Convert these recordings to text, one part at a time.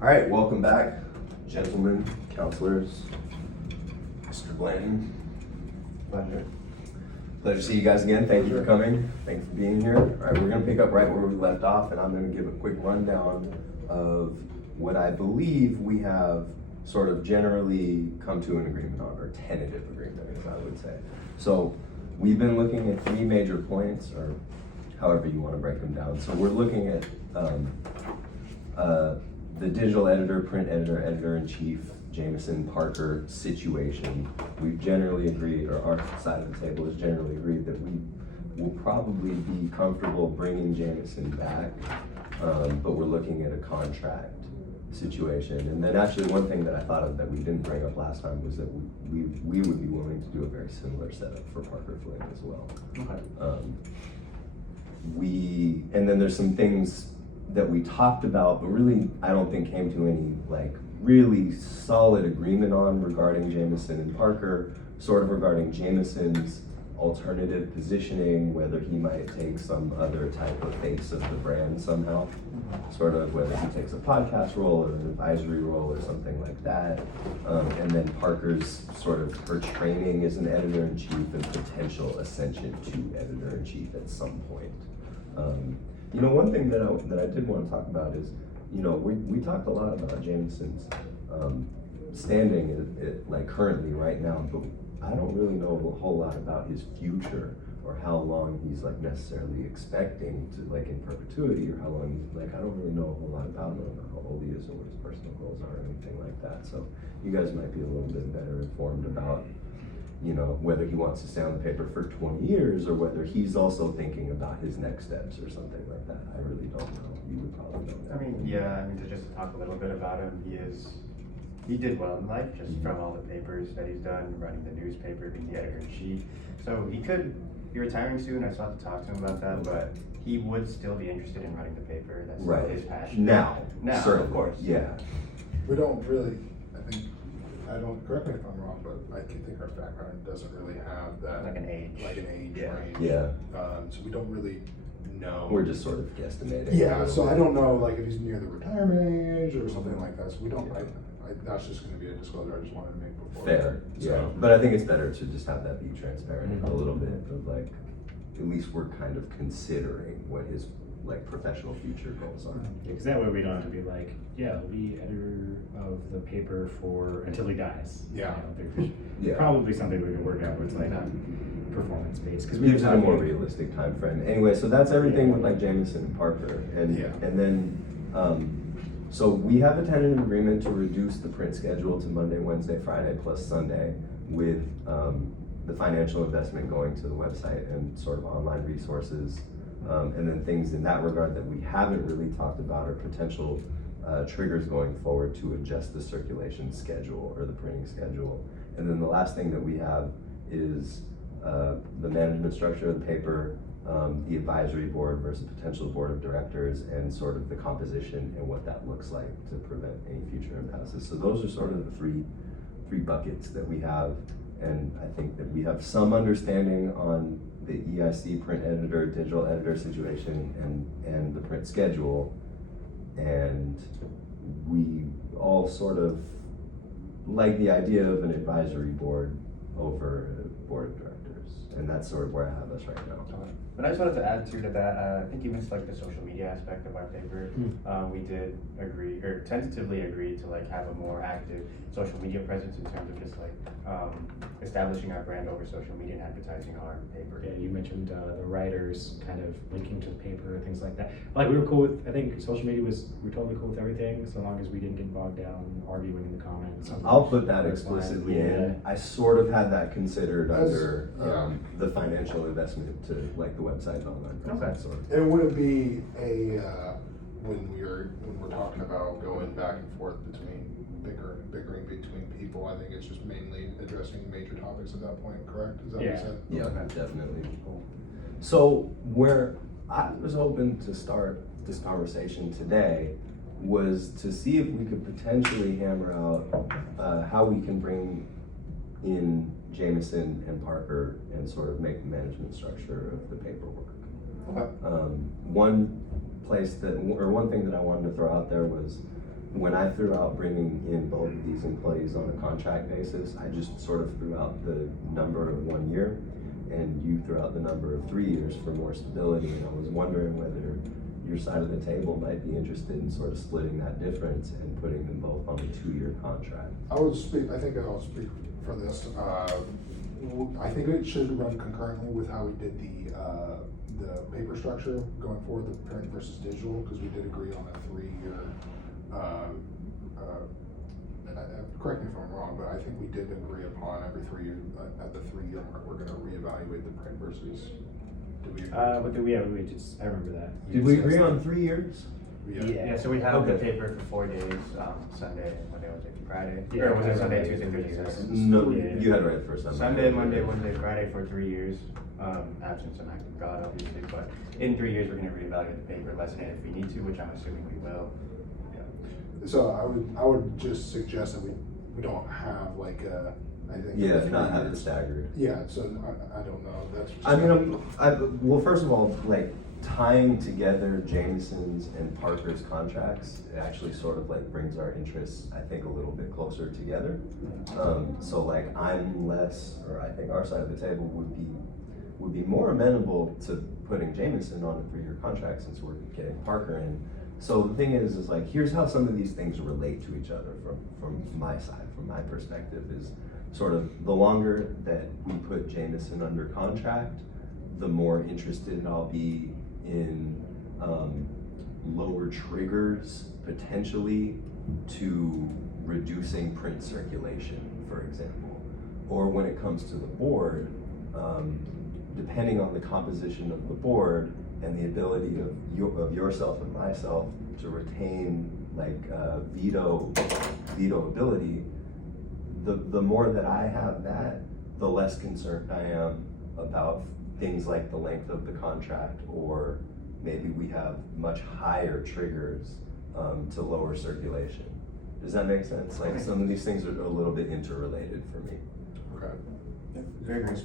All right, welcome back, gentlemen, counselors, Mr. Blanton. Pleasure. Pleasure to see you guys again. Thank you for coming. Thanks for being here. All right, we're gonna pick up right where we left off, and I'm gonna give a quick rundown of what I believe we have sort of generally come to an agreement on, or tentative agreement, as I would say. So we've been looking at three major points, or however you want to break them down. So we're looking at the digital editor, print editor, editor-in-chief, Jameson Parker situation. We've generally agreed, or our side of the table has generally agreed, that we will probably be comfortable bringing Jameson back, but we're looking at a contract situation. And then actually one thing that I thought of that we didn't bring up last time was that we would be willing to do a very similar setup for Parker Flynn as well. Okay. And then there's some things that we talked about, but really I don't think came to any like really solid agreement on regarding Jameson and Parker, sort of regarding Jameson's alternative positioning, whether he might take some other type of face of the brand somehow, sort of whether he takes a podcast role or an advisory role or something like that. And then Parker's sort of her training as an editor-in-chief and potential ascension to editor-in-chief at some point. You know, one thing that I did want to talk about is, you know, we talked a lot about Jameson's standing at like currently right now, but I don't really know a whole lot about his future or how long he's like necessarily expecting to like in perpetuity, or how long he's like, I don't really know a whole lot about him or how old he is or what his personal goals are or anything like that. So you guys might be a little bit better informed about, you know, whether he wants to stay on the paper for 20 years or whether he's also thinking about his next steps or something like that. I really don't know. You would probably know that. Just to talk a little bit about him, he did well in life just from all the papers that he's done, running the newspaper, being the editor-in-chief. So he could be retiring soon. I still have to talk to him about that, but he would still be interested in running the paper. That's right. His passion. Now, certainly. Of course. Yeah. We don't really, correct me if I'm wrong, but I think our background doesn't really have that. Like an age. range. Yeah. So we don't really know. We're just sort of guesstimating. Yeah, so I don't know, like, if he's near the retirement age or something like that, so we don't, that's just gonna be a disclosure I just wanted to make before. Fair, yeah. So- But I think it's better to just have that be transparent a little bit of like, at least we're kind of considering what his like professional future goals are. Because that way we don't have to be like, yeah, he'll be editor of the paper until he dies. Yeah. There's Yeah. probably something we can work out where it's like performance based. Because Gives it a more realistic time frame. Anyway, so that's everything with like Jameson and Parker, and Yeah. and then so we have a tentative agreement to reduce the print schedule to Monday, Wednesday, Friday plus Sunday, with the financial investment going to the website and sort of online resources, and then things in that regard that we haven't really talked about are potential triggers going forward to adjust the circulation schedule or the printing schedule. And then the last thing that we have is the management structure of the paper, the advisory board versus potential board of directors, and sort of the composition and what that looks like to prevent any future impasses. So those are sort of the three buckets that we have, and I think that we have some understanding on the EIC print editor, digital editor situation and the print schedule, and we all sort of like the idea of an advisory board over a board of directors, and that's sort of where I have us right now. But I just wanted to add too to that, I think you missed like the social media aspect of our paper. We did agree, or tentatively agreed to like have a more active social media presence in terms of just like establishing our brand over social media and advertising our paper. Yeah, you mentioned the writers kind of linking to the paper, things like that. Like we were cool with, I think social media we're totally cool with everything, so long as we didn't get bogged down arguing in the comments. I'll put that explicitly in. I sort of had that considered under the financial investment to like the website and online presence. Sort of. And would it be when we're talking about going back and forth between bickering between people, I think it's just mainly addressing major topics at that point, correct? Is that what you said? Yeah, definitely. So where I was hoping to start this conversation today was to see if we could potentially hammer out how we can bring in Jameson and Parker and sort of make the management structure of the paperwork. Okay. One thing that I wanted to throw out there was when I threw out bringing in both of these employees on a contract basis, I just sort of threw out the number of 1 year, and you threw out the number of 3 years for more stability, and I was wondering whether your side of the table might be interested in sort of splitting that difference and putting them both on a 2-year contract. I think I'll speak for this. I think it should run concurrently with how we did the paper structure going forward, the print versus digital, because we did agree on a 3-year, correct me if I'm wrong, but I think we did agree upon every 3 years, at the 3-year mark, we're gonna reevaluate the print versus, did we agree? I remember that. Did we agree on 3 years? Yeah, so we have the Okay. paper for 4 days, Sunday, Monday, Wednesday, Friday. Yeah, Or was I it Sunday, remember Tuesday, it. Thursday, Saturday? No, Yeah. you had it right for Sunday. Sunday, Monday, Wednesday, Friday for 3 years, absent some act of God, obviously, but in 3 years, we're gonna reevaluate the paper, lessen it if we need to, which I'm assuming we will. So I would just suggest that we don't have like a, I think. Yeah, not have it staggered. Yeah, so I don't know, that's. I mean, well, first of all, like tying together Jameson's and Parker's contracts, it actually sort of like brings our interests, I think, a little bit closer together. So like I'm less, or I think our side of the table would be more amenable to putting Jameson on a 3-year contract since we're getting Parker in. So the thing is like, here's how some of these things relate to each other from my side, from my perspective, is sort of the longer that we put Jameson under contract, the more interested I'll be in lower triggers potentially to reducing print circulation, for example. Or when it comes to the board, depending on the composition of the board and the ability of yourself and myself to retain like veto ability, the more that I have that, the less concerned I am about things like the length of the contract, or maybe we have much higher triggers to lower circulation. Does that make sense? Like some of these things are a little bit interrelated for me. Okay. Very good.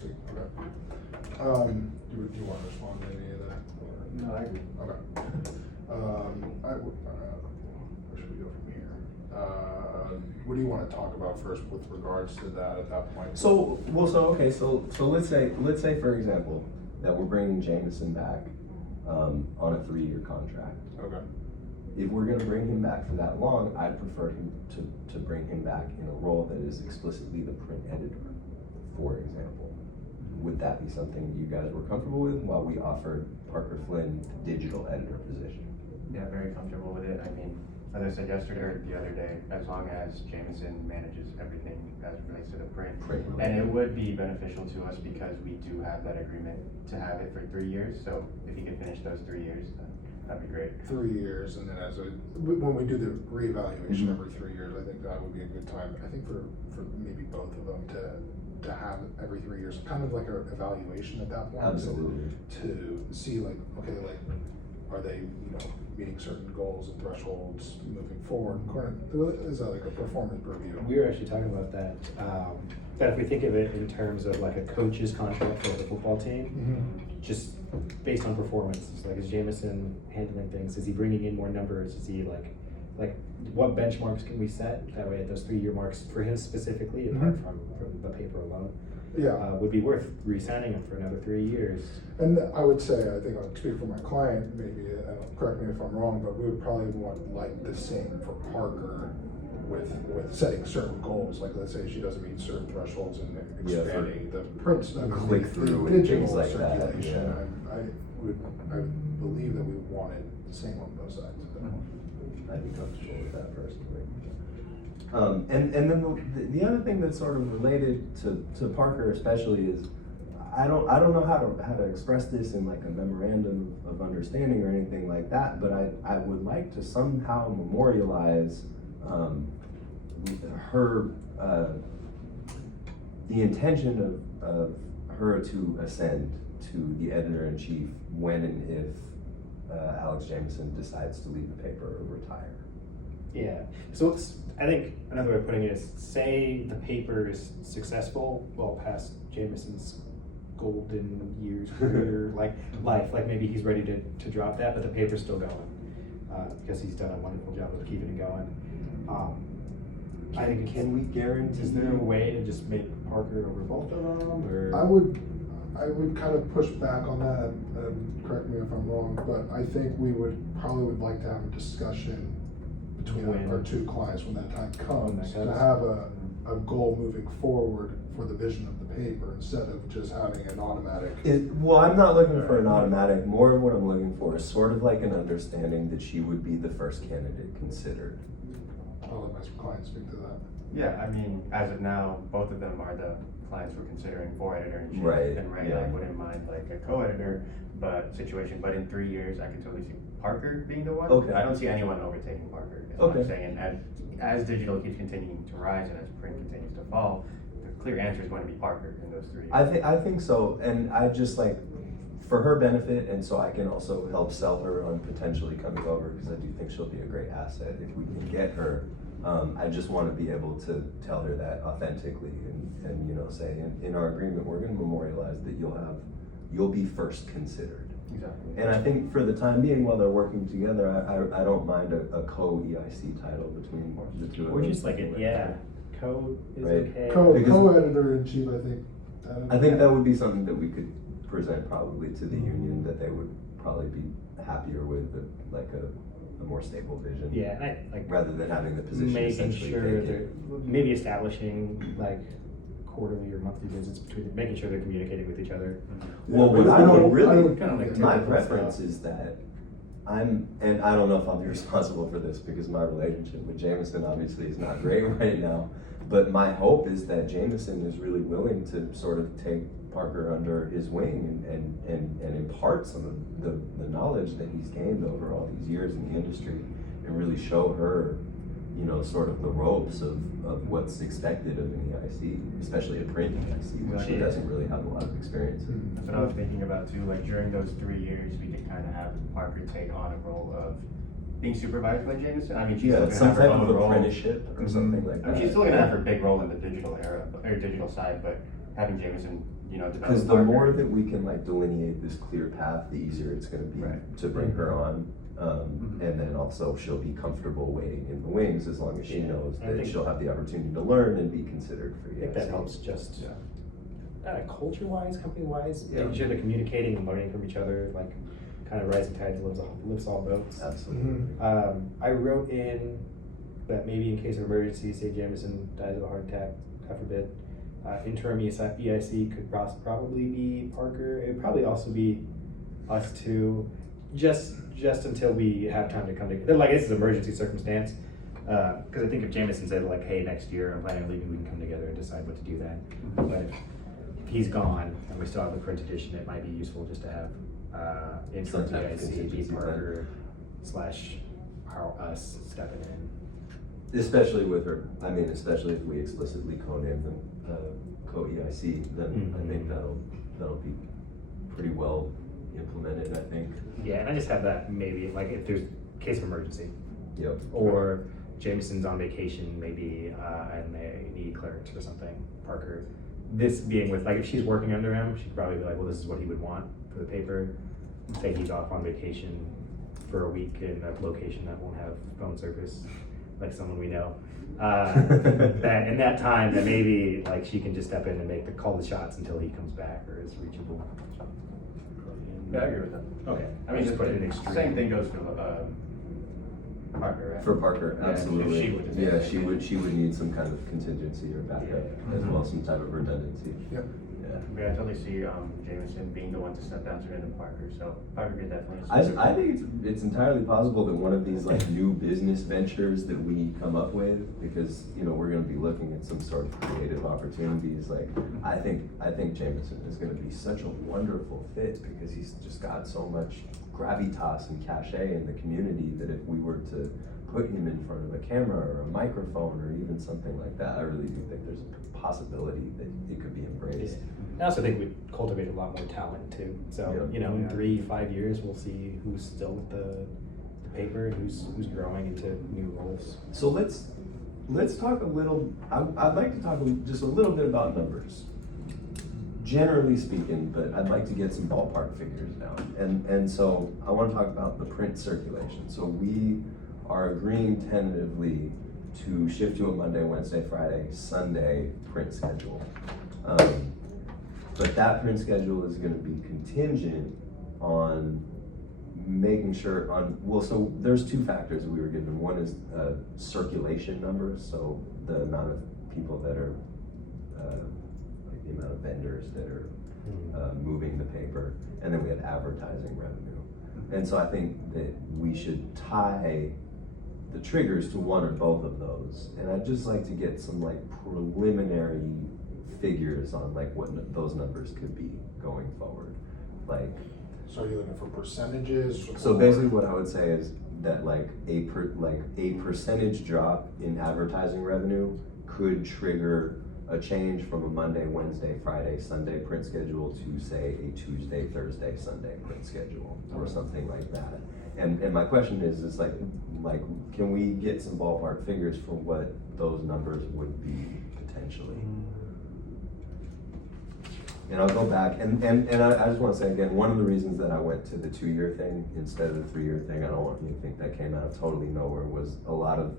Okay. Do you want to respond to any of that? or- No, I agree. Okay. Where should we go from here? What do you want to talk about first with regards to that at that point? So let's say for example that we're bringing Jameson back on a 3-year contract. Okay. If we're gonna bring him back for that long, I'd prefer him to bring him back in a role that is explicitly the print editor, for example. Would that be something you guys were comfortable with while we offered Parker Flynn the digital editor position? Yeah, very comfortable with it. I mean, as I said yesterday or the other day, as long as Jameson manages everything as it relates to the print. And it would be beneficial to us because we do have that agreement to have it for 3 years. So if he could finish those 3 years, then that'd be great. 3 years, and then when we do the reevaluation every 3 years, I think that would be a good time. I think for maybe both of them to have every 3 years, kind of like an evaluation at that point. Absolutely. To see like, okay, like, are they, meeting certain goals and thresholds moving forward? Is that like a performance review? We were actually talking about that, that if we think of it in terms of like a coach's contract for the football team, just based on performance, like is Jameson handling things? Is he bringing in more numbers? Is he like what benchmarks can we set? That way at those 3-year marks for him specifically, apart from the paper alone, Yeah. would be worth re-signing him for another 3 years. And I would say, I think I'll speak for my client, maybe, correct me if I'm wrong, but we would probably want like the same for Parker with setting certain goals. Like let's say she doesn't meet certain thresholds and expanding the print stuff. click through the and digital things like that, circulation. yeah. I believe that we wanted the same on both sides. I'd be comfortable with that personally. And then the other thing that's sort of related to Parker especially is I don't know how to express this in like a memorandum of understanding or anything like that, but I would like to somehow memorialize her the intention of her to ascend to the editor-in-chief when and if Alex Jameson decides to leave the paper or retire. Yeah. So I think another way of putting it is, say the paper is successful, well past Jameson's golden years career, like life, like maybe he's ready to drop that, but the paper's still going. because he's done a wonderful job of keeping it going. I think Can we guarantee? is there a way to just make Parker over both of them, or? I would kind of push back on that, and correct me if I'm wrong, but I think we probably would like to have a discussion between When? our two clients when that time comes, that to comes. have a goal moving forward for the vision of the paper, instead of just having an automatic. Well, I'm not looking for an automatic. More of what I'm looking for is sort of like an understanding that she would be the first candidate considered. I'll let my client speak to that. Yeah, I mean, as of now, both of them are the clients we're considering for editor-in-chief. Right, And Ray, yeah. I wouldn't mind like a co-editor, situation, but in 3 years, I could totally see Parker being the one. Okay. I don't see anyone overtaking Parker, is what I'm Okay. saying, and as digital keeps continuing to rise and as print continues to fall, the clear answer is going to be Parker in those 3 years. I think so, and I just like, for her benefit, and so I can also help sell her on potentially coming over, because I do think she'll be a great asset if we can get her. I just want to be able to tell her that authentically, and you know, say in our agreement, we're going to memorialize that you'll be first considered. Exactly. And I think for the time being, while they're working together, I don't mind a co-EIC title between the two of them. Or just like it, yeah, code is Right. okay. Because- Co-editor-in-chief, I think. I think that would be something that we could present probably to the union, that they would probably be happier with, like a more stable vision. Yeah, and I like Rather than having the position making essentially sure vacant. they're maybe establishing like quarterly or monthly visits between, making sure they're communicating with each other. Well, Yeah, what I I would don't- I really, don't- Kind of like my typical preference stuff. is that and I don't know if I'll be responsible for this because my relationship with Jameson obviously is not great right now, but my hope is that Jameson is really willing to sort of take Parker under his wing and impart some of the knowledge that he's gained over all these years in the industry, and really show her, you know, sort of the ropes of what's expected of an EIC, especially a print EIC, which she doesn't really have a lot of experience in. That's what I was thinking about too, like during those 3 years, we could kind of have Parker take on a role of being supervised by Jameson. I mean, she's still Yeah, gonna some have her type own of role. apprenticeship or something like I mean, that. she's still gonna have her big role in the digital era, or digital side, but having Jameson, you know, develop Because the Parker. more that we can like delineate this clear path, the easier it's gonna be Right. to bring her on. Mhm. And then also she'll be comfortable waiting in the wings as long as she Yeah, knows I that think- she'll have the opportunity to learn and be considered for I think EIC. that helps just culture-wise, company-wise, Yeah. making sure they're communicating and learning from each other, like kind of rising tides lifts all boats. Absolutely. I wrote in that maybe in case of emergency, say Jameson dies of a heart attack, God forbid, interim EIC could probably be Parker. It would probably also be us two, just until we have time to come together. Like this is emergency circumstance. Because I think if Jameson said like, hey, next year I'm planning on leaving, we can come together and decide what to do then. But if he's gone and we still have the print edition, it might be useful just to have interim Some type of EIC be contingency plan. Parker / us stepping in. Especially with her, I mean, especially if we explicitly co-name them, co-EIC, then I think that'll be pretty well implemented, I think. Yeah, and I just have that maybe like if there's case of emergency Yep. or Jameson's on vacation maybe and they need clearance for something. Parker, this being with like if she's working under him, she'd probably be like, well, this is what he would want for the paper. Say he's off on vacation for a week in a location that won't have phone service, like someone we know. That in that time, that maybe like she can just step in and call the shots until he comes back or is reachable. Yeah, I agree with that. Okay, I mean, just put it in extreme. same thing goes for Parker, right? For Parker, Yeah, absolutely. she would. Yeah, she would need some kind of contingency or backup as Mhm. well, some type of redundancy. Yep. Yeah. Yeah, I totally see Jameson being the one to step down to Parker, so Parker could definitely. I think it's entirely possible that one of these like new business ventures that we come up with, because you know we're going to be looking at some sort of creative opportunities. Like I think Jameson is going to be such a wonderful fit because he's just got so much gravitas and cachet in the community that if we were to put him in front of a camera or a microphone or even something like that, I really do think there's a possibility that it could be embraced. I also think we cultivate a lot more talent too. So, Yeah. you know, in 3-5 years, we'll see who's still with the paper and who's growing into new roles. So let's talk a little. I'd like to talk just a little bit about numbers. generally speaking, but I'd like to get some ballpark figures down. And so I want to talk about the print circulation. So we are agreeing tentatively to shift to a Monday, Wednesday, Friday, Sunday print schedule. But that print schedule is going to be contingent on making sure so there's two factors that we were given. One is circulation numbers, so the amount of people that are, like the amount of vendors that are moving the paper, and then we have advertising revenue. And so I think that we should tie the triggers to one or both of those. And I'd just like to get some like preliminary figures on like what those numbers could be going forward. Like, So are you looking for percentages? so or- basically what I would say is that like a percentage drop in advertising revenue could trigger a change from a Monday, Wednesday, Friday, Sunday print schedule to say a Tuesday, Thursday, Sunday print schedule or something like that. And my question is like, can we get some ballpark figures for what those numbers would be potentially? And I'll go back, and I just wanna say again, one of the reasons that I went to the 2-year thing instead of the 3-year thing, I don't want you to think that came out of totally nowhere, was a lot of,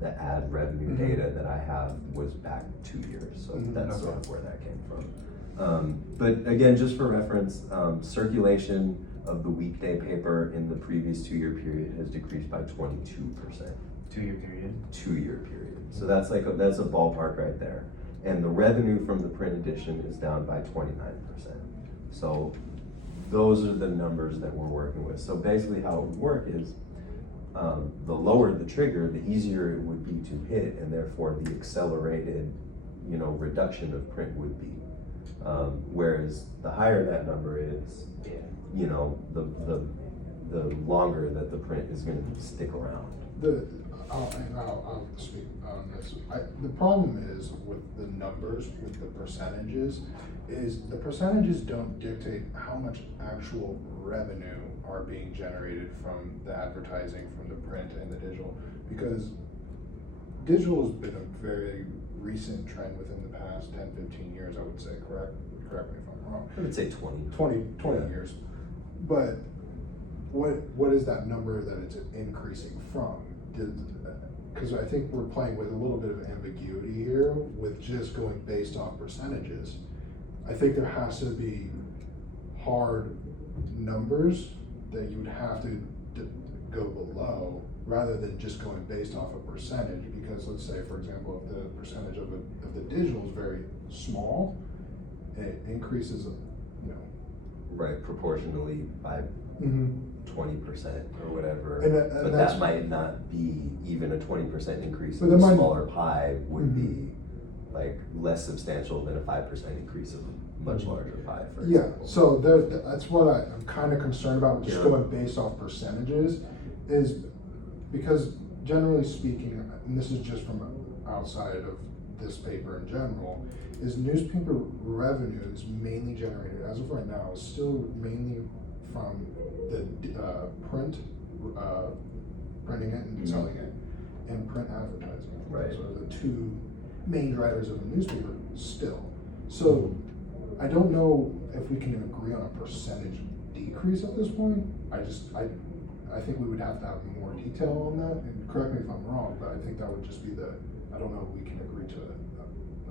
the ad revenue data that I have was back 2 years, so that's sort of where that came from. But again, just for reference, circulation of the weekday paper in the previous 2-year period has decreased by 22%. 2-year period. 2-year period. So that's like, that's a ballpark right there. And the revenue from the print edition is down by 29%. So those are the numbers that we're working with. So basically how it would work is, the lower the trigger, the easier it would be to hit, and therefore the accelerated, reduction of print would be. Whereas the higher that number is, the longer that the print is going to stick around. I'll speak on this. The problem is with the numbers, with the percentages, is the percentages don't dictate how much actual revenue are being generated from the advertising, from the print and the digital, because digital has been a very recent trend within the past 10, 15 years, I would say, correct me if I'm wrong. I would say 20. 20 years. But what is that number that it's increasing from? Because I think we're playing with a little bit of ambiguity here with just going based off percentages. I think there has to be hard numbers that you would have to go below rather than just going based off a percentage. Because let's say, for example, if the percentage of the digital is very small, it increases, Right, proportionally by 20% or whatever. And but that's- that might not be even a 20% increase But in a that might- smaller pie would be like less substantial than a 5% increase of a much larger pie, for Yeah, example. so that's what I'm kind of concerned about, just Yeah. going based off percentages, is because generally speaking, and this is just from outside of this paper in general, is newspaper revenue is mainly generated, as of right now, is still mainly from the print, printing it and selling it, and print advertising. Right. Those are the two main drivers of a newspaper still. So I don't know if we can agree on a percentage decrease at this point. I think we would have to have more detail on that, and correct me if I'm wrong, but I think that would just be I don't know if we can agree to it.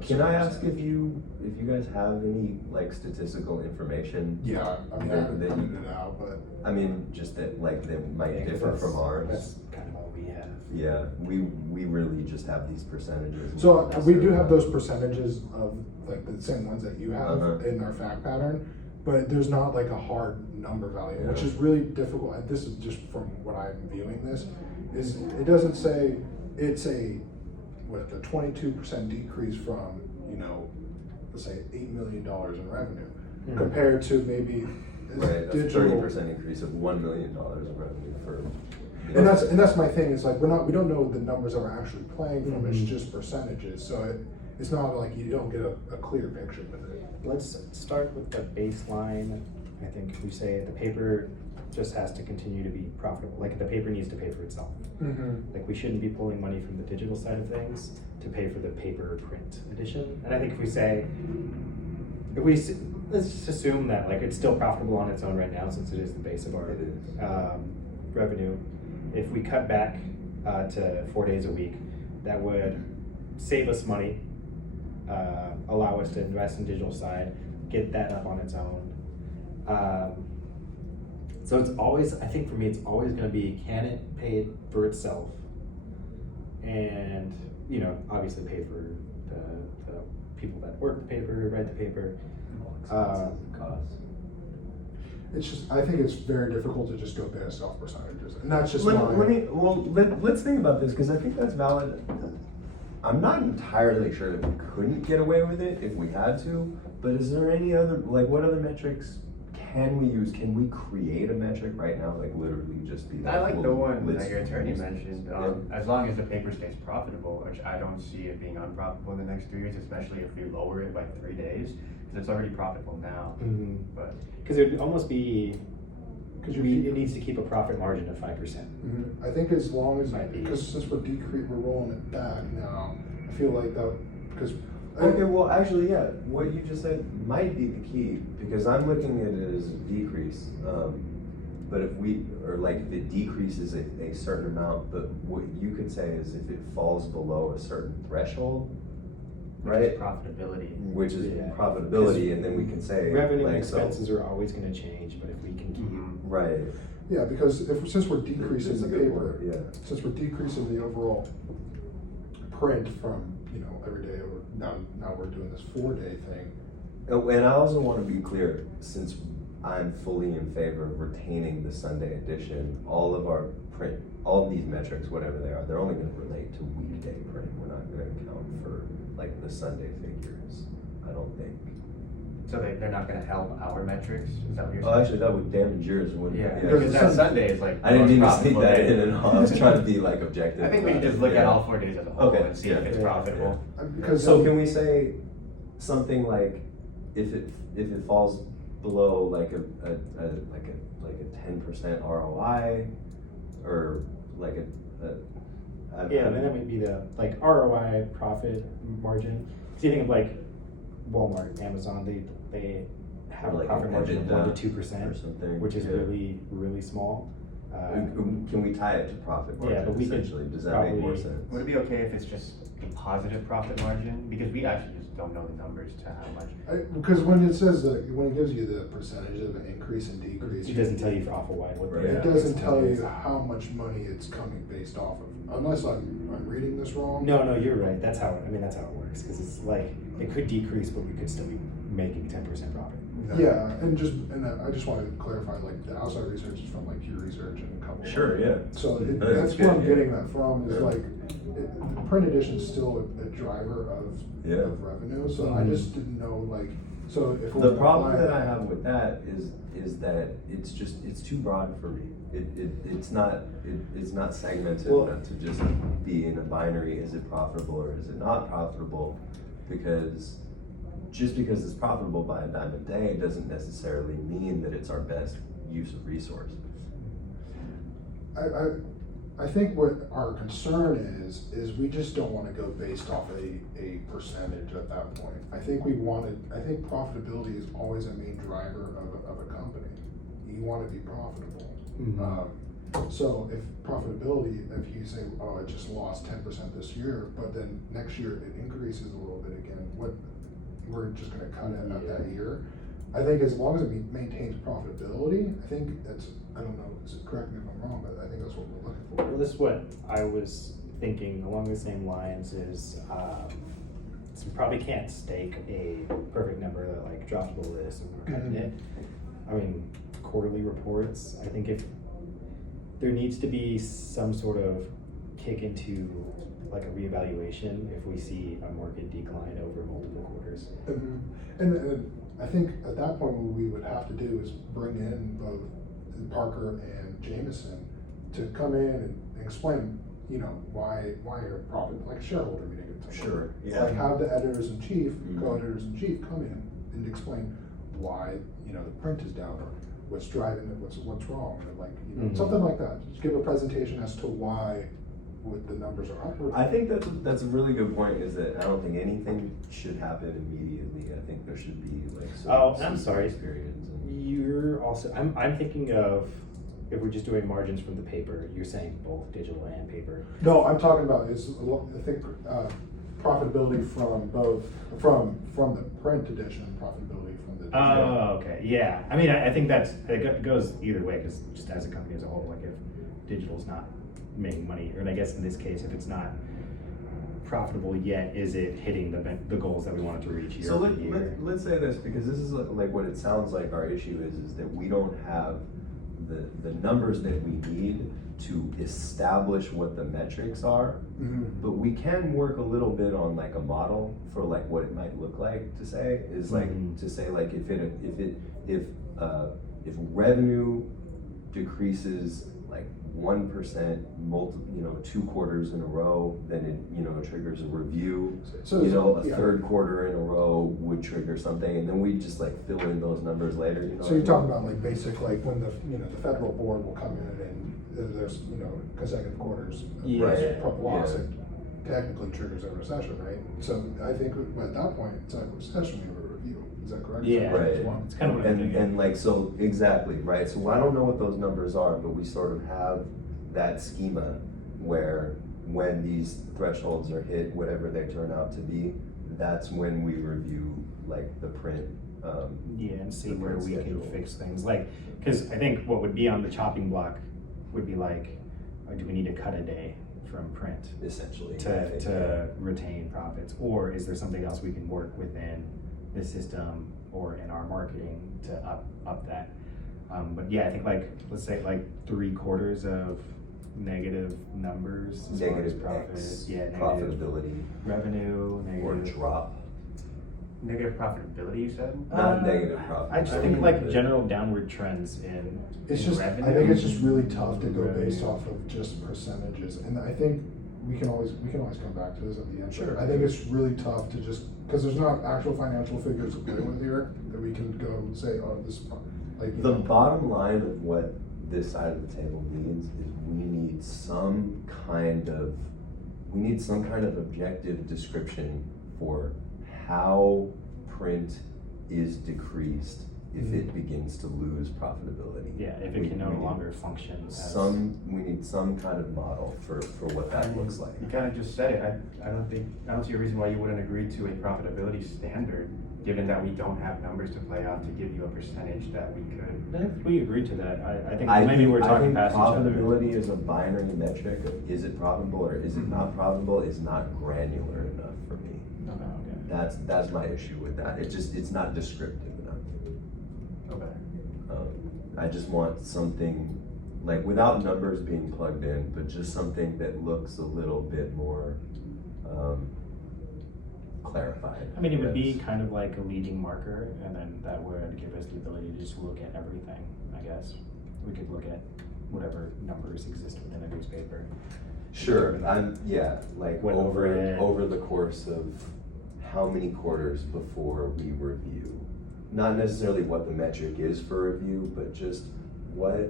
Can I ask if you guys have any like statistical information? Yeah, I mean, that- I'm that putting you- it out, but I mean, just that like that might Yeah, 'cause differ from ours. That's kind of all we have. Yeah, we really just have these percentages. so we do have those percentages of like the same ones that you have Uh-huh. in our fact pattern, but there's not like a hard number value, which Yeah. is really difficult. And this is just from what I'm viewing this, is it doesn't say it's a 22% decrease from, let's say $8 million in revenue compared to maybe Right, a digital. 30% increase of $1 million of revenue for. And that's my thing, is like, we don't know the numbers that we're actually playing from, it's just percentages, so it's not like you don't get a clear picture with it. Let's start with the baseline. I think if we say the paper just has to continue to be profitable, like the paper needs to pay for itself. Like we shouldn't be pulling money from the digital side of things to pay for the paper print edition. And I think if we say if let's just assume that like it's still profitable on its own right now since it is the base of our It is. revenue. If we cut back to 4 days a week, that would save us money, allow us to invest in digital side, get that up on its own. So it's always, I think for me, it's always going to be, can it pay for itself? And, you know, obviously pay for the people that work the paper, write the paper. Costs. It's just, I think it's very difficult to just go based off percentages, and that's just Let's think about this, because I think that's valid. I'm not entirely sure that we couldn't get away with it if we had to, but is there any other, like, what other metrics can we use? Can we create a metric right now, like literally just be I like the we'll one list that your attorney things? mentioned, Yeah. as long as the paper stays profitable, which I don't see it being unprofitable in the next 3 years, especially if we lower it by 3 days, because it's already profitable now, but. Because it would almost be, Because it needs to keep a profit margin of 5%. Mhm. I think as long as, Might be. because since we're rolling it back now, I feel like that, because. Okay, well, actually, yeah, what you just said might be the key, because I'm looking at it as a decrease. But if if it decreases a certain amount, but what you could say is if it falls below a certain threshold, Which right? is profitability. Which is Yeah. profitability, and then we can say. Revenue and like, so- expenses are always going to change, but if we can keep. Right. Yeah, because since we're decreasing That's the a good paper, point, yeah. since we're decreasing the overall print from, every day, or now we're doing this 4-day thing. Oh, and I also want to be clear, since I'm fully in favor of retaining the Sunday edition, all of our print, all of these metrics, whatever they are, they're only going to relate to weekday print. We're not going to account for like the Sunday figures, I don't think. So they're not gonna help our metrics, is that what you're saying? Oh, actually, that would damage yours, wouldn't it? Yeah, Because because that Sunday is like. I didn't mean to most sneak profitable that day. in and all. I was trying to be like objective. I think we can about just it, look at yeah. all 4 days as a whole Okay, and see if yeah, it's yeah, profitable. Because So can we say something like if it falls below like a 10% ROI or like Yeah, then that might be the like ROI profit margin. So you think of like Walmart, Amazon, they have Like a profit margin of EBITDA 1 to 2%, or something, which is yeah. really small. Can we tie it to profit Yeah, margin but we could essentially? Does that make more probably- sense? Would it be okay if it's just a positive profit margin? Because we actually just don't know the numbers to how much. because when it says when it gives you the percentage of an increase and decrease, It doesn't tell you for awful wide what Right. the It doesn't tell is. you how much money it's coming based off of, unless I'm reading this wrong. No, you're right. That's how it works. Because it's like it could decrease, but we could still be making 10% profit. Yeah, and I just wanted to clarify, like, the outside research is from like Pew Research and a couple. Sure, yeah. So I think that's it's where good, I'm yeah. getting that from, is Yeah. like, the print edition is still a driver of revenue, so I just didn't know, like, so if. The we're problem applying that I have with that is that it's too broad for me. It's not segmented Well- enough to just be in a binary, is it profitable or is it not profitable? Because just because it's profitable by a dime a day doesn't necessarily mean that it's our best use of resources. I think what our concern is we just don't wanna go based off a percentage at that point. I think profitability is always a main driver of a company. You wanna be profitable. So if profitability, if you say, oh, it just lost 10% this year, but then next year it increases a little bit again, we're just gonna cut it at that year. I think as long as it maintains profitability, I think that's, I don't know, correct me if I'm wrong, but I think that's what we're looking for. Well, this is what I was thinking along the same lines is, so we probably can't stake a perfect number that like drops below this and we're cutting it. I mean, quarterly reports, I think if there needs to be some sort of kick into like a reevaluation if we see a market decline over multiple quarters. And I think at that point, what we would have to do is bring in both Parker and Jameson to come in and explain, why you're profit, like a shareholder meeting. Sure, Like have the editors-in-chief, co-editors-in-chief come in and explain why, the print is down, or what's driving it, what's wrong, or like, something like that. Just give a presentation as to why with the numbers are up? Or- I think that's a really good point, is that I don't think anything should happen immediately. I think there should be like I'm sorry. grace periods. You're also, I'm thinking of, if we're just doing margins from the paper, you're saying both digital and paper. No, I'm talking about I think profitability from both, from the print edition, profitability from the digital. Oh, okay, yeah. I mean, I think it goes either way, because just as a company as a whole, like if digital's not making money, or I guess in this case, if it's not profitable yet, is it hitting the goals that we wanted to reach year So over year? let's say this, because this is like what it sounds like our issue is that we don't have the numbers that we need to establish what the metrics are, but we can work a little bit on like a model for like what it might look like to say, is like to say like if revenue decreases like 1% 2 quarters in a row, then it triggers a review. So A yeah. third quarter in a row would trigger something, and then we just like fill in those numbers later. So you're talking about like basic, like when the federal board will come in and there's, consecutive quarters of Yeah. loss, Yeah. it technically triggers a recession, right? So I think at that point, it's like a recession, we have a review, is that correct? Yeah. Right. It's kind of what I'm thinking. And like, so, exactly, right, so I don't know what those numbers are, but we sort of have that schema where when these thresholds are hit, whatever they turn out to be, that's when we review like the print. Yeah, and see the where print we schedule. can fix things, like, because I think what would be on the chopping block would be like, do we need to cut a day from print Essentially. to retain profits, or is there something else we can work within the system or in our marketing to up that? But yeah, I think like, let's say like 3/4 of negative numbers as far as Negative profit, X yeah, negative profitability revenue, or negative. drop, Negative profitability, you said? not negative profit. I just think like general downward trends in It's in just, I revenue. think it's just really tough to go based Revenue. off of just percentages, and I think we can always come back to this at the end. Sure. I think it's really tough to just, because there's not actual financial figures to play with here, that we can go and say, oh, this, like. The bottom line of what this side of the table needs is we need some kind of objective description for how print is decreased if it begins to lose profitability. Yeah, if it We- can no we need longer function as. we need some kind of model for what that looks like. You kind of just said it. I don't see a reason why you wouldn't agree to a profitability standard, given that we don't have numbers to play off to give you a percentage that we could. If we agree to that, I think maybe we're talking past each other. Profitability is a binary metric of is it profitable or is it not profitable is not granular enough for me. Okay. That's my issue with that. It's not descriptive enough. Okay. I just want something, like without numbers being plugged in, but just something that looks a little bit more, clarified. I mean, it would be kind of like a leading marker, and then that would give us the ability to just look at everything, I guess. We could look at whatever numbers exist within a newspaper. Sure, like What overhead. over the course of how many quarters before we review. Not necessarily what the metric is for review, but just what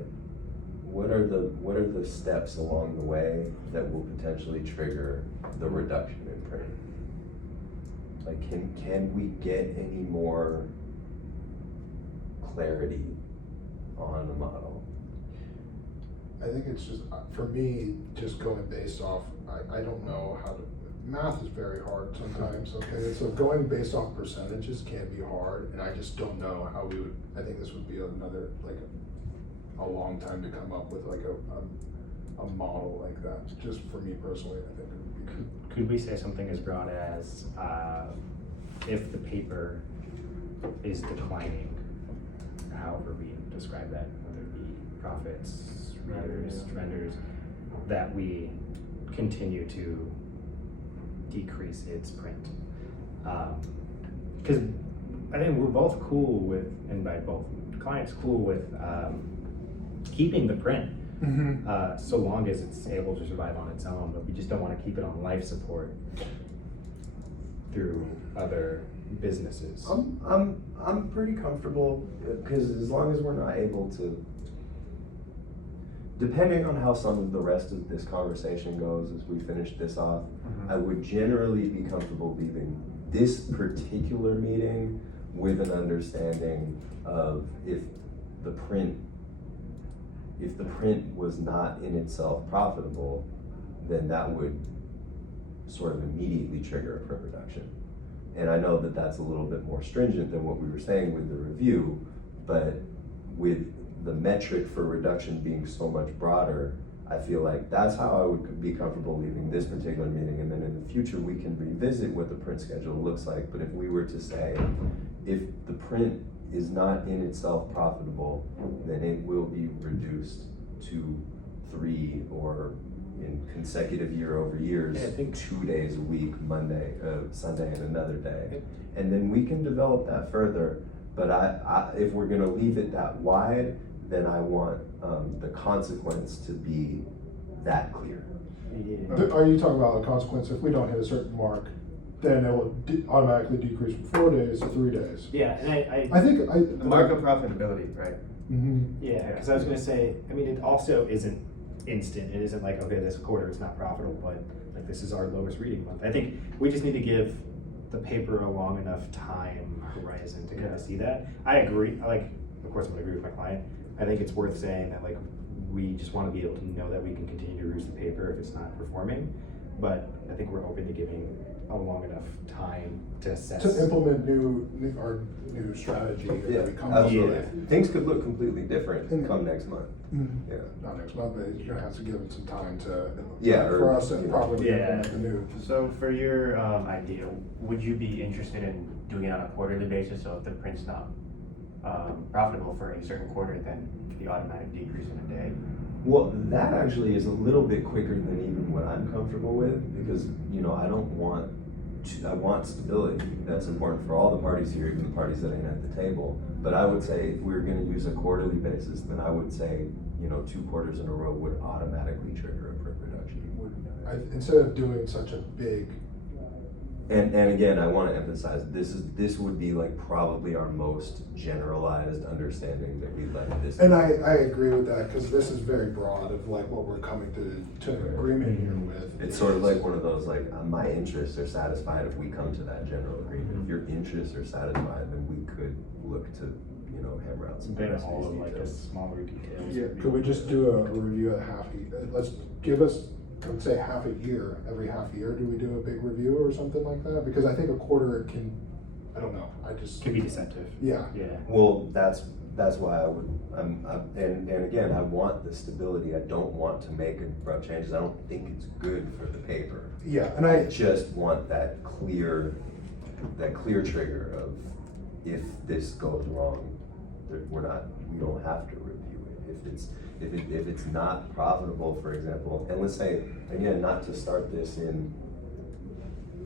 are the steps along the way that will potentially trigger the reduction in print? Like, can we get any more clarity on the model? I think it's just, for me, just going based off, I don't know how to, math is very hard sometimes, okay? So going based off percentages can be hard, and I just don't know how we would, I think this would be another, like, a long time to come up with like a model like that, just for me personally, I think it would be. Could we say something as broad as, if the paper is declining, however we describe that, whether it be profits, readers, vendors, that we continue to decrease its print? Because I think we're both cool with, and by both clients cool with, keeping the print, so long as it's able to survive on its own, but we just don't want to keep it on life support through other businesses. I'm pretty comfortable, because as long as we're not able to depending on how some of the rest of this conversation goes as we finish this off, I would generally be comfortable leaving this particular meeting with an understanding of if the print was not in itself profitable, then that would sort of immediately trigger a print reduction. And I know that that's a little bit more stringent than what we were saying with the review, but with the metric for reduction being so much broader, I feel like that's how I would be comfortable leaving this particular meeting. And then in the future, we can revisit what the print schedule looks like. But if we were to say, if the print is not in itself profitable, then it will be reduced to 3 or in consecutive year over years, Yeah, I think 2 days a week, Monday, Sunday, and another day. And then we can develop that further. But if we're gonna leave it that wide, then I want the consequence to be that clear. Yeah. Are you talking about the consequence if we don't hit a certain mark, then it will automatically decrease from 4 days to 3 days? Yeah, and I think The mark of profitability, right? yeah, because I was gonna say, I mean, it also isn't instant. It isn't like, okay, this quarter it's not profitable, but like this is our lowest reading month. I think we just need to give the paper a long enough time horizon to kind of see that. I agree. Of course, I'm gonna agree with my client. I think it's worth saying that like we just want to be able to know that we can continue to use the paper if it's not performing. But I think we're open to giving a long enough time to assess. To implement our new strategy Yeah, that we come absolutely. up with. Things could look completely different come next month. Yeah. Not next month, but you're gonna have to give it some time to, Yeah, for or, us to you know, properly Yeah. implement the new. So for your idea, would you be interested in doing it on a quarterly basis? So if the print's not profitable for a certain quarter, then the automatic decrease in a day? Well, that actually is a little bit quicker than even what I'm comfortable with, because, you know, I want stability. That's important for all the parties here, even the parties that ain't at the table. But I would say if we were gonna use a quarterly basis, then I would say, you know, 2 quarters in a row would automatically trigger a print reduction. Instead of doing such a big, And again, I want to emphasize, this would be like probably our most generalized understanding that we let this. and I agree with that, because this is very broad of like what we're coming to an agreement here with. It's sort of like one of those, like, my interests are satisfied if we come to that general agreement. If your interests are satisfied, then we could look to, you know, hammer out some. Then rest of all these of like the details. smaller details. Yeah, could we just do a review at let's give us, I would say half a year, every half year, do we do a big review or something like that? Because I think a quarter can, I don't know, Could be deceptive. yeah. Yeah. Well, that's why I would, and again, I want the stability. I don't want to make abrupt changes. I don't think it's good for the paper. Yeah, and I just want that clear trigger of, if this goes wrong, we don't have to review it. If it's not profitable, for example, and let's say, again, not to start this in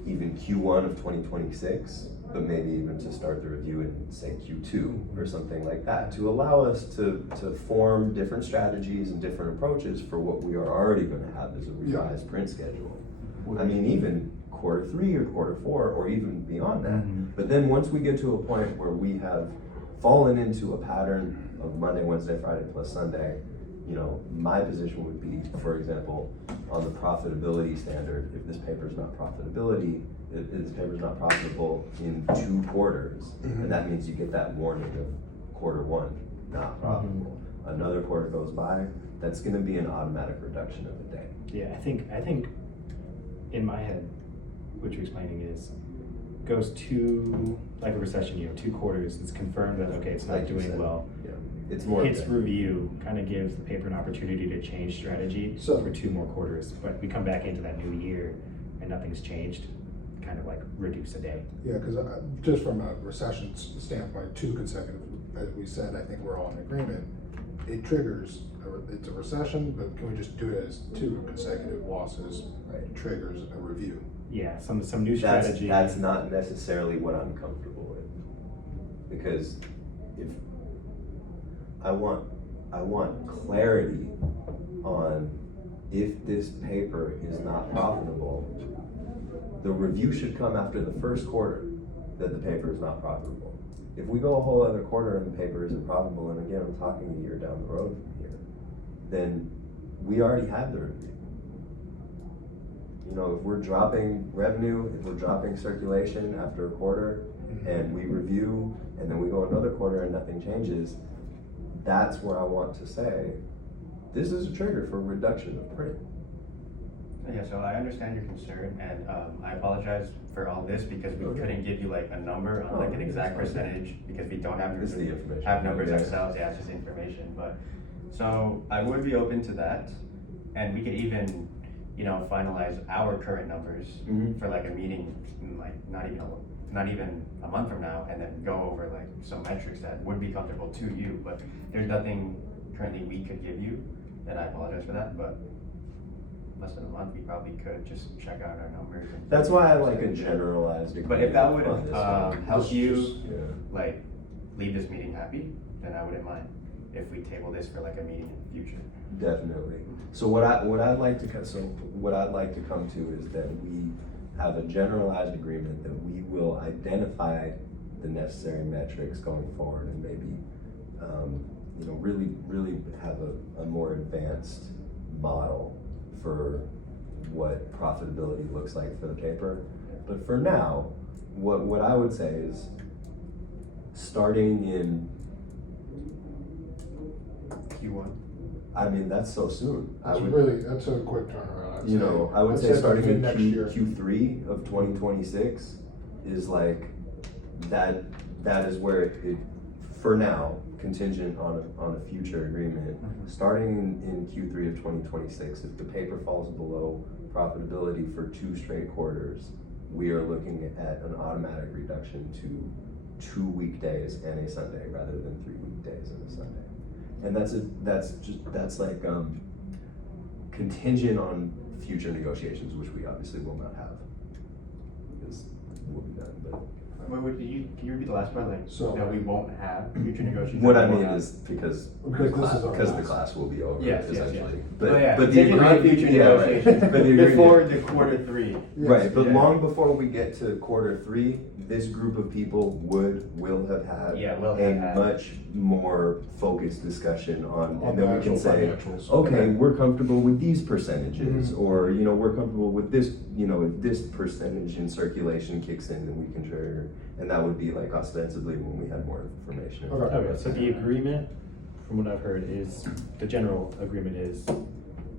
even Q1 of 2026, but maybe even to start the review in, say, Q2 or something like that, to allow us to form different strategies and different approaches for what we are already gonna have as a revised print schedule. I mean, even Q3 or Q4 or even beyond that. But then once we get to a point where we have fallen into a pattern of Monday, Wednesday, Friday plus Sunday, you know, my position would be, for example, on the profitability standard, if this paper is not profitable in 2 quarters, and that means you get that warning of Q1 not profitable. Another quarter goes by, that's gonna be an automatic reduction of a day. Yeah, I think in my head, what you're explaining is goes to like a recession year, 2 quarters, it's confirmed that okay, it's not Like you doing said. well. Yeah, it's more. Hits review kind of gives the paper an opportunity to change strategy So- for 2 more quarters. But we come back into that new year and nothing's changed, kind of like reduce a day. Yeah, because just from a recession standpoint, 2 consecutive, as we said, I think we're all in agreement. It triggers, it's a recession, but can we just do it as 2 consecutive losses? Right. Triggers a review. Yeah, some new strategy. That's not necessarily what I'm comfortable with, because if I want clarity on if this paper is not profitable, the review should come after the first quarter that the paper is not profitable. If we go a whole other quarter and the paper isn't profitable, and again, I'm talking a year down the road from here, then we already have the review. You know, if we're dropping revenue, if we're dropping circulation after a quarter, and we review, and then we go another quarter and nothing changes, that's where I want to say, this is a trigger for reduction of print. Yeah, so I understand your concern, and I apologize for all this because we Okay. couldn't give you like a number on Oh, like an exact that's fine. percentage because we don't have This is the information. have numbers Yeah. ourselves. Yeah, it's just information. But so I would be open to that, and we could even, you know, finalize our current numbers Mhm. for like a meeting, in, like not even a month from now, and then go over like some metrics that would be comfortable to you. But there's nothing currently we could give you, and I apologize for that. But less than a month, we probably could just check out our numbers. And That's why I like a generalized But if that agreement would on this one. help This you, just- yeah. like, leave this meeting happy, then I wouldn't mind if we table this for like a meeting in the future. Definitely. So what I'd like to come to is that we have a generalized agreement that we will identify the necessary metrics going forward and maybe, you know, really have a more advanced model for what profitability looks like for the paper. But for now, what I would say is starting in, Q1. I mean, that's so soon. I That's would, that's a quick turnaround. I'd you say. know, I would I'd say starting by in next year. Q3 of 2026 is like, that is where it, for now, contingent on a future agreement. Mhm. Starting in Q3 of 2026, if the paper falls below profitability for 2 straight quarters, we are looking at an automatic reduction to 2 weekdays and a Sunday rather than 3 weekdays and a Sunday. And that's like contingent on future negotiations, which we obviously will not have. Because we'll be done, but. Can you repeat the last part, like, So- that we won't have future negotiations? What that I we mean won't have? is because Because the class will be over, Yes, essentially. yes. But Oh, yeah, but the contingent on agreement, future yeah, right. negotiations But the agreement- before the quarter 3. Right, but Yeah. long before we get to quarter 3, this group of people will have had Yeah, will a have had. much more focused discussion on, On and the then we can actual say, financials. okay, we're comfortable with these percentages, Mhm. or, you know, we're comfortable with this, you know, if this percentage in circulation kicks in, then we can trigger. And that would be like ostensibly when we had more information. Okay. Okay, so the agreement, from what I've heard, is, the general agreement is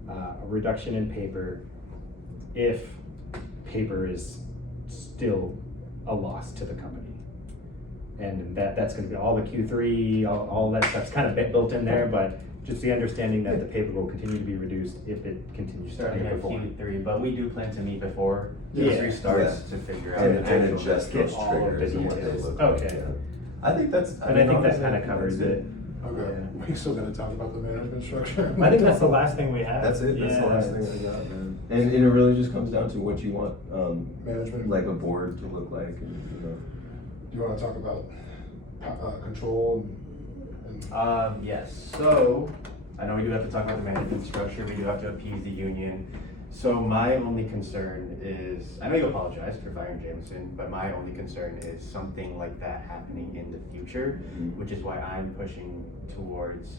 a reduction in paper if paper is still a loss to the company. And that's gonna be all the Q3, all that stuff's kind of built in there, but just the understanding that the paper will continue to be reduced if it continues to Starting at underperform. Q3, but we do plan to meet before Yeah. Q3 starts Yeah. to figure out. And the actual- adjust Get those all of the triggers and what they details. look like. Okay. Yeah. I think that's. And I think that honestly, kind of covers that's it. Okay, Yeah. we still gotta talk about the management structure. I think that's the last thing we have. That's it, that's the Yeah. last thing I got, man. And it really just comes down to what you want, Management. like a board to look like, and, you know. Do you wanna talk about, control and? Yes, so, I know we do have to talk about the management structure, we do have to appease the union. So my only concern is, I know you apologized for firing Jameson, but my only concern is something like that happening in the future, Mhm. which is why I'm pushing towards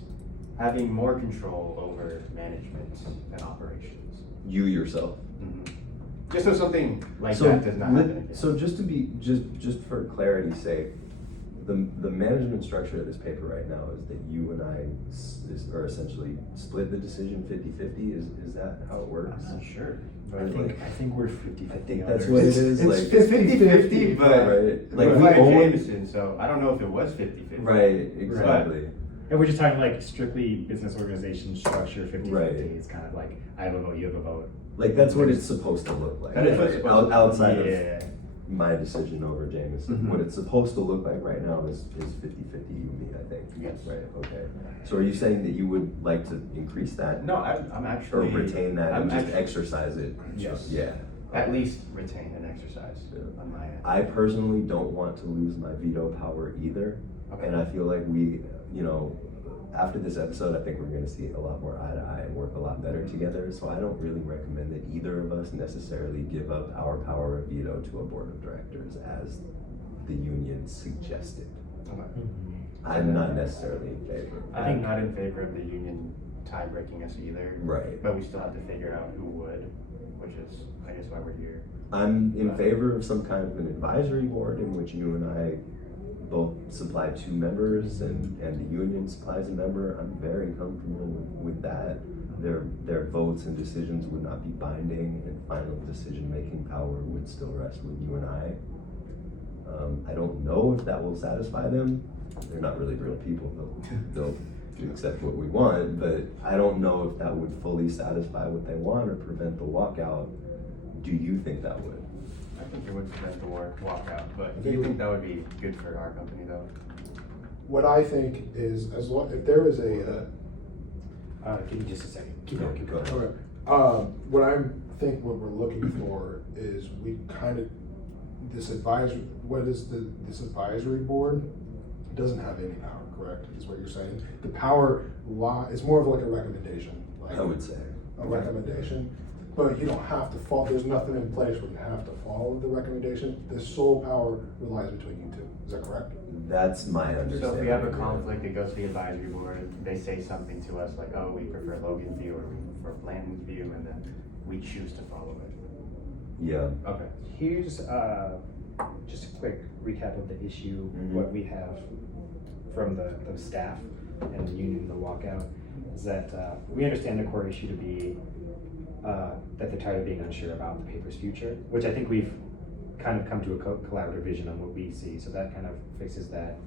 having more control over management and operations. You yourself. Just so something like So, that does not happen again. So just to be, just for clarity's sake, the management structure of this paper right now is that you and I are essentially split the decision 50-50, is that how it works? I'm not sure. I But think- I think we're 50-50. I think that's what it is, It's like. 50-50, but Right, like we we fired own, Jameson, so I don't know if it was 50-50. right, exactly. And we're just talking like strictly business organization structure, 50-50. Right. It's kind of like, I have a vote, you have a vote. Like, that's what it's supposed to look like, That is what it's right? supposed to Outside of Yeah. my decision over Jameson. Mhm. What it's supposed to look like right now is 50-50 you and me, I think. Yes. Right, okay. So are you saying that you would like to increase that? No, I'm Or actually. retain that I'm and just actually- exercise it? Yes. Yeah. At least retain an exercise Yeah. on my end. I personally don't want to lose my veto power either. Okay. And I feel like we, you know, after this episode, I think we're gonna see a lot more eye to eye and work a lot better together. So I don't really recommend that either of us necessarily give up our power of veto to a board of directors as the union suggested. Okay. I'm not necessarily in favor. I'm not in favor of the union tie breaking us either. Right. But we still have to figure out who would, which is, I guess, why we're here. I'm in favor of some kind of an advisory board in which you and I both supply 2 members and the union supplies a member. I'm very comfortable with that. Their votes and decisions would not be binding, and final decision-making power would still rest with you and I. I don't know if that will satisfy them. They're not really real people. They'll accept what we want, but I don't know if that would fully satisfy what they want or prevent the walkout. Do you think that would? I think it would prevent the walkout, but I do you think- think that would be good for our company though? What I think is, as long, if there is a, Give me just a second. Keep going, keep Go going. ahead. what we're looking for is we kind of, this advisory board doesn't have any power, correct, is what you're saying? The power is more of like a recommendation. Like I would say. a recommendation, but you don't have to follow, there's nothing in place where you have to follow the recommendation. The sole power relies between you two, is that correct? That's my understanding. So if we have a yeah. conflict, it goes to the advisory board, they say something to us like, oh, we prefer Logan's view or we prefer Blandon's view, and then we choose to follow it. Yeah. Okay. Here's just a quick recap of the issue, Mhm. what we have from the staff and the union, the walkout, is that we understand the core issue to be that they're tired of being unsure about the paper's future, which I think we've kind of come to a collaborative vision on what we see, so that kind of fixes that.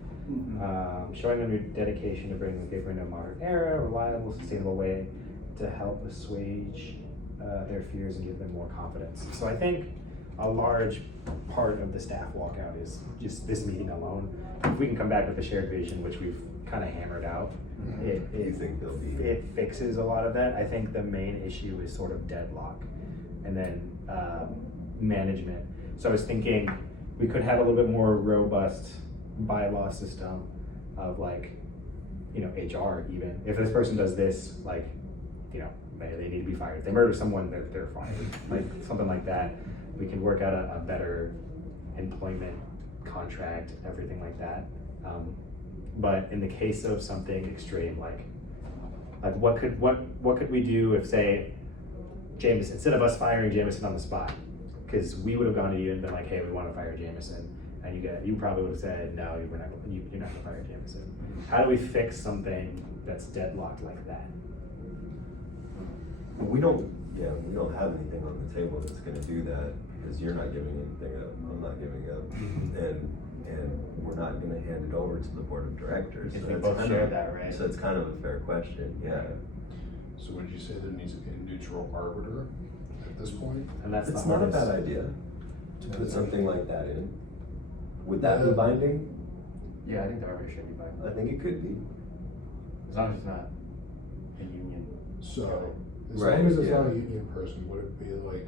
Showing them your dedication to bringing the paper into a modern era, reliable, sustainable way to help assuage their fears and give them more confidence. So I think a large part of the staff walkout is just this meeting alone. If we can come back with a shared vision, which we've kind of hammered out, You think they'll be? it fixes a lot of that. I think the main issue is sort of deadlock, and then management. So I was thinking we could have a little bit more robust bylaw system of like, you know, HR even. If this person does this, like, you know, they need to be fired. If they murder someone, they're fired. Like something like that. We can work out a better employment contract, everything like that. But in the case of something extreme, like what could we do if, say, Jameson, instead of us firing Jameson on the spot, because we would have gone to you and been like, hey, we want to fire Jameson, and you probably would have said, no, you're not going to fire Jameson. How do we fix something that's deadlocked like that? We don't have anything on the table that's gonna do that, because you're not giving anything up, I'm not giving up, and we're not gonna hand it over to the board of directors. Because So we it's both kind share of- that, right? So it's kind of a fair question, yeah. So would you say there needs to be a neutral arbiter at this point? And that's It's the not a hardest. bad idea to put something like that in. Would that be binding? Yeah, I think the arbiter should be fine, I think it could be. as long as it's not a union. So, as Right, long as it's yeah. not a union person, would it be like,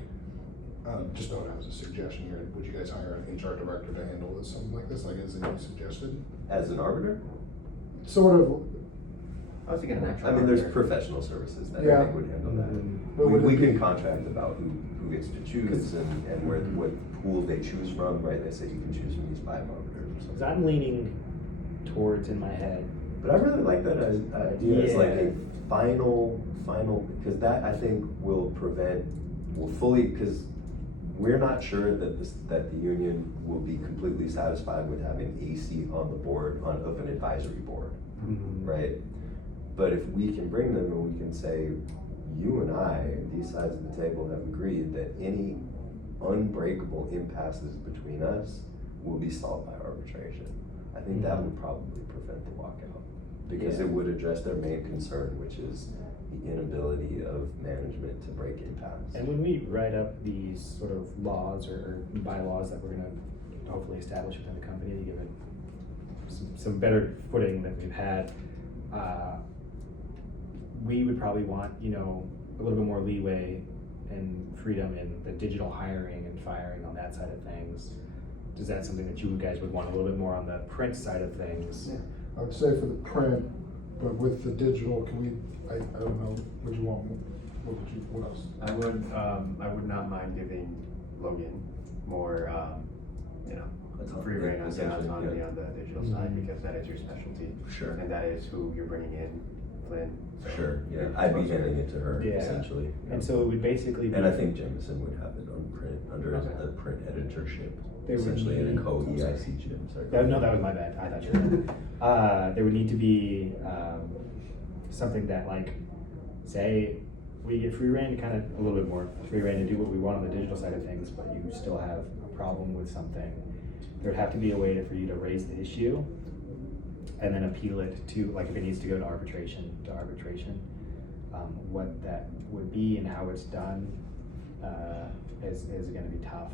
just know as a suggestion here, would you guys hire an HR director to handle this, something like this, like as you suggested? As an arbiter? Sort of, I was thinking an actual. I mean, there's arbiter. professional services that I Yeah. think would handle that. But We, would it we be- can contract about who gets to choose and where, what pool they choose from, right? They say you can choose from these 5 arbiters or Because something. I'm leaning towards in my head. But I really like that idea. It's like a Yeah. final, because that I think will fully, because we're not sure that that the union will be completely satisfied with having a seat on the board of an advisory board, right? But if we can bring them and we can say, you and I, these sides of the table have agreed that any unbreakable impasses between us will be solved by arbitration. I think that would probably prevent the walkout, because Yeah. it would address their main concern, which is the inability of management to break impasse. And when we write up these sort of laws or bylaws that we're gonna hopefully establish within the company to give it some better footing than we've had, we would probably want, you know, a little bit more leeway and freedom in the digital hiring and firing on that side of things. Is that something that you guys would want a little bit more on the print side of things? Yeah. I would say for the print, but with the digital, can we, I don't know, would you want, what else? I would not mind giving Logan more, you know, free rein on the Essentially, autonomy yeah. on the digital side, because that is your specialty. Sure. And that is who you're bringing in Flynn. So, Sure, yeah, I'd be handing it to her Yeah. essentially. And so it would basically be. And I think Jameson would have it on print, under Okay. a print editorship, There would essentially in a need- co-EIC gym, sorry. No, that was my bad. I thought you were. There would need to be something that, like, say, we get free reign, kind of a little bit more free reign to do what we want on the digital side of things, but you still have a problem with something. There'd have to be a way for you to raise the issue and then appeal it to, like, if it needs to go to arbitration. What that would be and how it's done is going to be tough.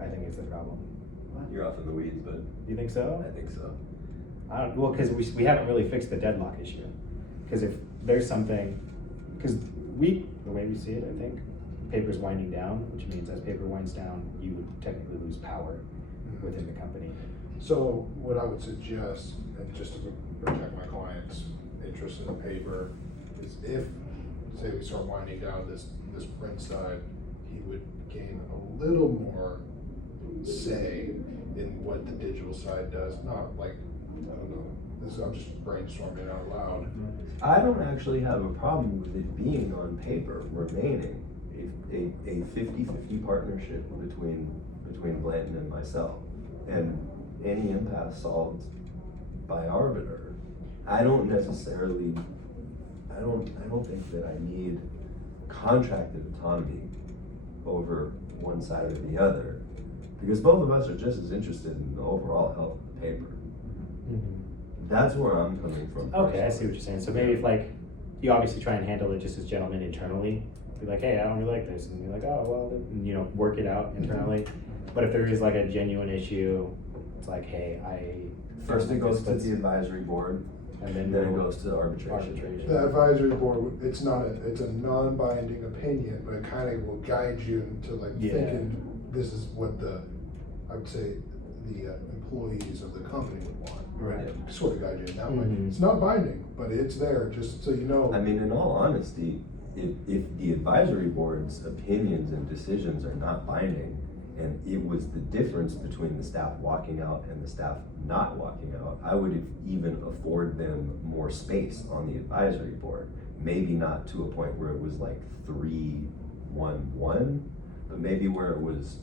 I think is the problem. You're off in the weeds, but Do you think so? I think so. Well, because we haven't really fixed the deadlock issue. Because if there's something, because the way we see it, I think, paper's winding down, which means as paper winds down, you would technically lose power within the company. So what I would suggest, and just to protect my client's interest in the paper, is if, say we start winding down this print side, he would gain a little more say in what the digital side does, not like, I don't know, I'm just brainstorming out loud. I don't actually have a problem with it being on paper, remaining a 50-50 partnership between Blanton and myself, and any impasse solved by arbiter. I don't think that I need contracted autonomy over one side or the other, because both of us are just as interested in the overall health of the paper. That's where I'm coming from. Okay, I see what you're saying. So maybe if, like, you obviously try and handle it just as gentlemen internally, be like, hey, I don't really like this, and you're like, oh, well, then, you know, work it out internally. But if there is like a genuine issue, it's like, hey, First it goes to let's- the advisory board, and then then it we'll- goes to arbitration. The advisory board, it's a non-binding opinion, but it kind of will guide you into like Yeah. thinking, this is what I would say, the employees of the company would want. Right. Sort of guide you in that way. Mhm. It's not binding, but it's there, just so you know. I mean, in all honesty, if the advisory board's opinions and decisions are not binding, and it was the difference between the staff walking out and the staff not walking out, I would even afford them more space on the advisory board. Maybe not to a point where it was like 3-1-1, but maybe where it was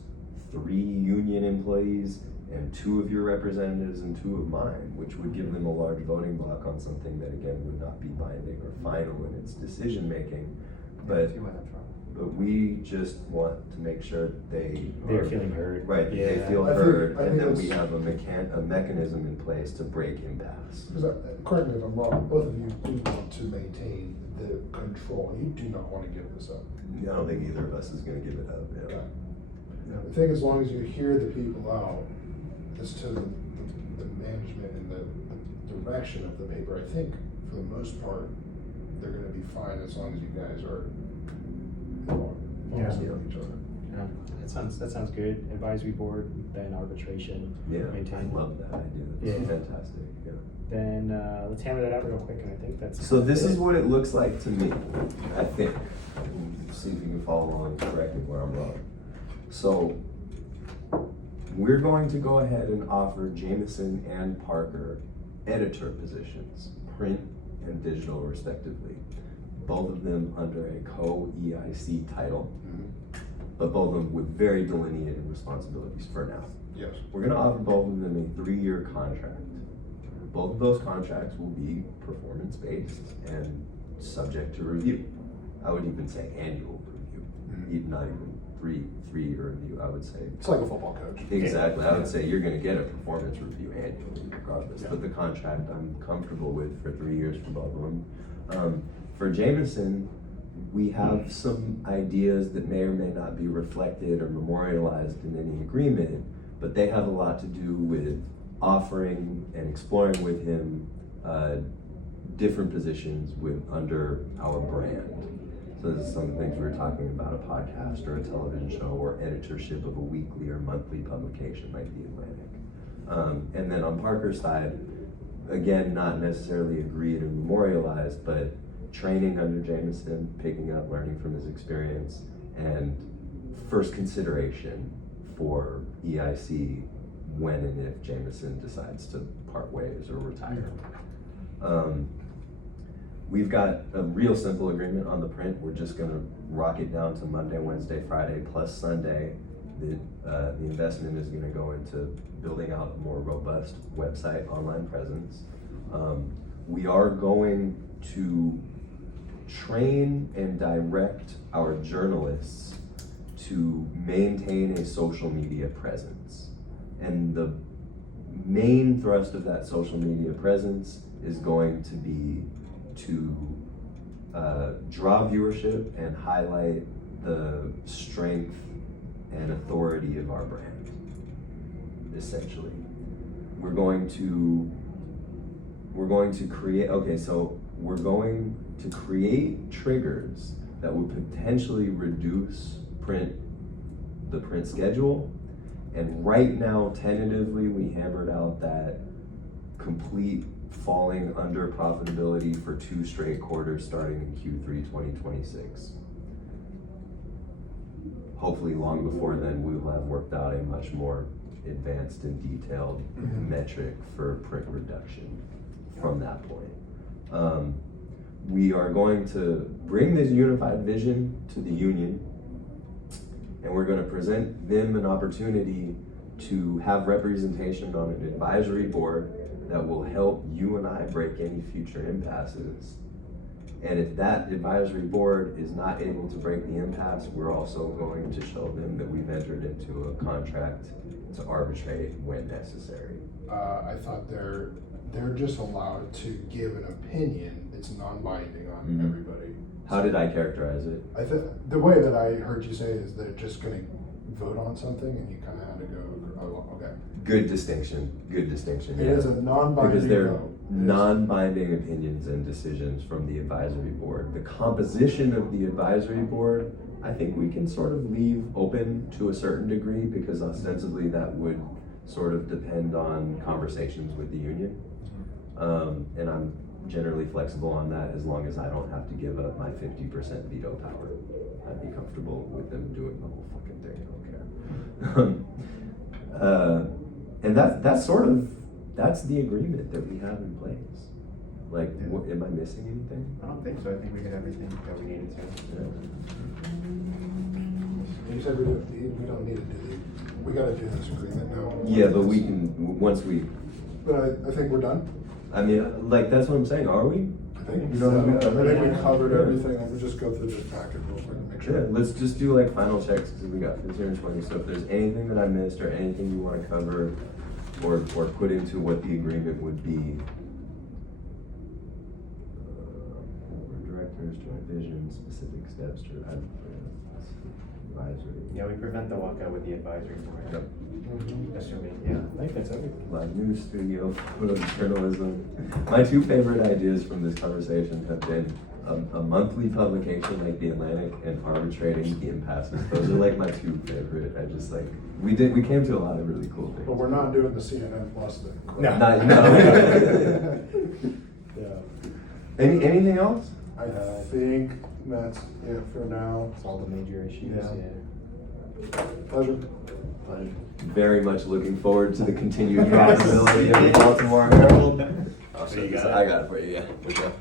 3 union employees and 2 of your representatives and 2 of mine, which would give them a large voting block on something that again would not be binding or final in its decision making. But we just want to make sure that they're feeling heard. right, that they Yeah. feel I think- heard, I and think that we that's- have a mechanism in place to break impasse. Because, correct me if I'm wrong, both of you do want to maintain the control. You do not want to give this up. I don't think either of us is gonna give it up, Okay. yeah. I think as long as you hear the people out as to the management and the direction of the paper, I think for the most part, they're gonna be fine as long as you guys are honest with each other. Yeah. That sounds good. Advisory board, then arbitration. Yeah, I Maintain. love that idea, Yeah. that's fantastic, yeah. Then let's hammer that out real quick, and I think that's. So this is what it looks like to me, I think. See if you can follow along and correct me where I'm wrong. So we're going to go ahead and offer Jameson and Parker editor positions, print and digital respectively. Both of them under a co-EIC title, but both of them with very delineated responsibilities for now. Yes. We're gonna offer both of them a 3-year contract. Both of those contracts will be performance-based and subject to review. I would even say annual review, not even three-year review, I would say. It's like a football coach. Exactly, I would say you're gonna get a performance review annually regardless, but the contract I'm comfortable with for 3 years for both of them. For Jameson, we have some ideas that may or may not be reflected or memorialized in any agreement, but they have a lot to do with offering and exploring with him different positions under our brand. So this is some of the things we were talking about, a podcast or a television show or editorship of a weekly or monthly publication like The Atlantic. And then on Parker's side, again, not necessarily agreed or memorialized, but training under Jameson, picking up, learning from his experience, and first consideration for EIC when and if Jameson decides to part ways or retire. we've got a real simple agreement on the print. We're just gonna rock it down to Monday, Wednesday, Friday, plus Sunday. The investment is gonna go into building out a more robust website, online presence. We are going to train and direct our journalists to maintain a social media presence. And the main thrust of that social media presence is going to be to draw viewership and highlight the strength and authority of our brand, essentially. We're going to create triggers that would potentially reduce the print schedule. And right now, tentatively, we hammered out that complete falling under profitability for 2 straight quarters starting in Q3 2026. Hopefully long before then, we will have worked out a much more advanced and detailed metric for print reduction from that point. We are going to bring this unified vision to the union, and we're going to present them an opportunity to have representation on an advisory board that will help you and I break any future impasses. And if that advisory board is not able to break the impasse, we're also going to show them that we've entered into a contract to arbitrate when necessary. I thought they're just allowed to give an opinion. It's non-binding on everybody. How did I characterize it? I think the way that I heard you say it is they're just going to vote on something, and you kind of had to go, oh, okay. Good distinction. Good distinction. It Yeah. is a non-binding Because they're vote. non-binding opinions and decisions from the advisory board. The composition of the advisory board, I think we can sort of leave open to a certain degree, because ostensibly that would sort of depend on conversations with the union. And I'm generally flexible on that as long as I don't have to give up my 50% veto power. I'd be comfortable with them doing the whole fucking thing, I don't care. And that's the agreement that we have in place. Like, am I missing anything? I don't think so. I think we did everything that we needed to. You said we don't need to we got to do this agreement now. Yeah, but we can, once we, But I think we're done. I mean, like, that's what I'm saying, are we? I think You know what I mean? I think we covered Yeah. everything. We'll just go through this packet real quick and make Yeah, sure. let's just do like final checks, because we got 15 or 20, so if there's anything that I missed or anything you wanna cover or put into what the agreement would be. Board directors, joint vision, specific steps to advisory. Yeah, we prevent the walkout with the advisory board. Yep. Assuming, I think that's everything. Live news studio, photojournalism. My 2 favorite ideas from this conversation have been a monthly publication like The Atlantic and arbitrating the impasses. Those are like my 2 favorite. I just like, we came to a lot of really cool things. But we're not doing the CNN Plus thing. No. No. Yeah. Anything else? I think that's it for now. It's all the major issues, Yeah. yeah. Pleasure. Pleasure. Very much looking forward to the continued profitability of the Baltimore Herald. So you got it? I got it for you, yeah. For sure.